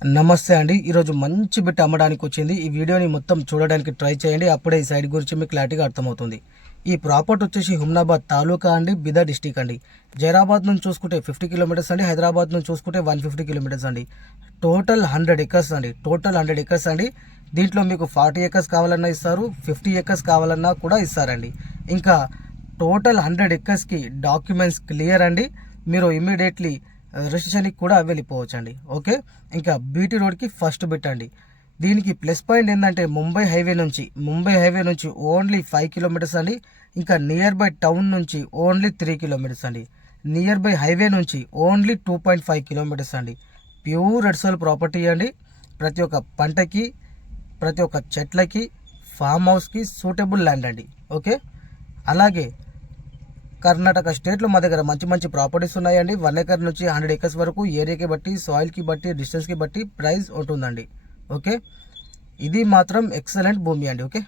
నమస్తే అండి. ఈరోజు మంచి బిట్ అమ్మడానికి వచ్చింది. ఈ వీడియోని మొత్తం చూడడానికి ట్రై చేయండి. అప్పుడే ఈ సైడ్ గురించి మీకు క్లారిటీగా అర్థమవుతుంది. ఈ ప్రాపర్టీ వచ్చేసి హుమ్నాబాద్ తాలూకా అండి, బిదా డిస్టిక్ అండి. జైరాబాద్ నుంచి చూసుకుంటే 50 కిలోమీటర్స్ అండి. హైదరాబాద్ నుంచి చూసుకుంటే 150 కిలోమీటర్స్ అండి. టోటల్ 100 ఎకర్స్ అండి. టోటల్ 100 ఎకర్స్ అండి. దీంట్లో మీకు 40 ఎకర్స్ కావాలన్నా ఇస్తారు, 50 ఎకర్స్ కావాలన్నా కూడా ఇస్తారండి. ఇంకా టోటల్ 100 ఎకర్స్కి డాక్యుమెంట్స్ క్లియర్ అండి. మీరు ఇమీడియట్లీ రిజిస్ట్రేషన్కి కూడా వెళ్ళిపోవచ్చు అండి. ఓకే, ఇంకా బీటీ రోడ్కి ఫస్ట్ బిట్ అండి. దీనికి ప్లస్ పాయింట్ ఏంటంటే ముంబై హైవే నుంచి ఓన్లీ 5 కిలోమీటర్స్ అండి. ఇంకా నియర్ బై టౌన్ నుంచి ఓన్లీ 3 కిలోమీటర్స్ అండి. నియర్ బై హైవే నుంచి ఓన్లీ 2.5 కిలోమీటర్స్ అండి. ప్యూర్ రెడ్ సాయిల్ ప్రాపర్టీ అండి. ప్రతి ఒక్క పంటకి, ప్రతి ఒక్క చెట్లకి, ఫామ్ హౌస్కి సూటబుల్ ల్యాండ్ అండి. ఓకే, అలాగే కర్ణాటక స్టేట్లో మా దగ్గర మంచి మంచి ప్రాపర్టీస్ ఉన్నాయండి. 1 ఎకర్ నుంచి 100 ఎకర్స్ వరకు ఏరియాకి బట్టి, సాయిల్కి బట్టి, డిస్టెన్స్కి బట్టి ప్రైస్ ఉంటుందండి. ఓకే, ఇది మాత్రం ఎక్సలెంట్ భూమి అండి. ఓకే.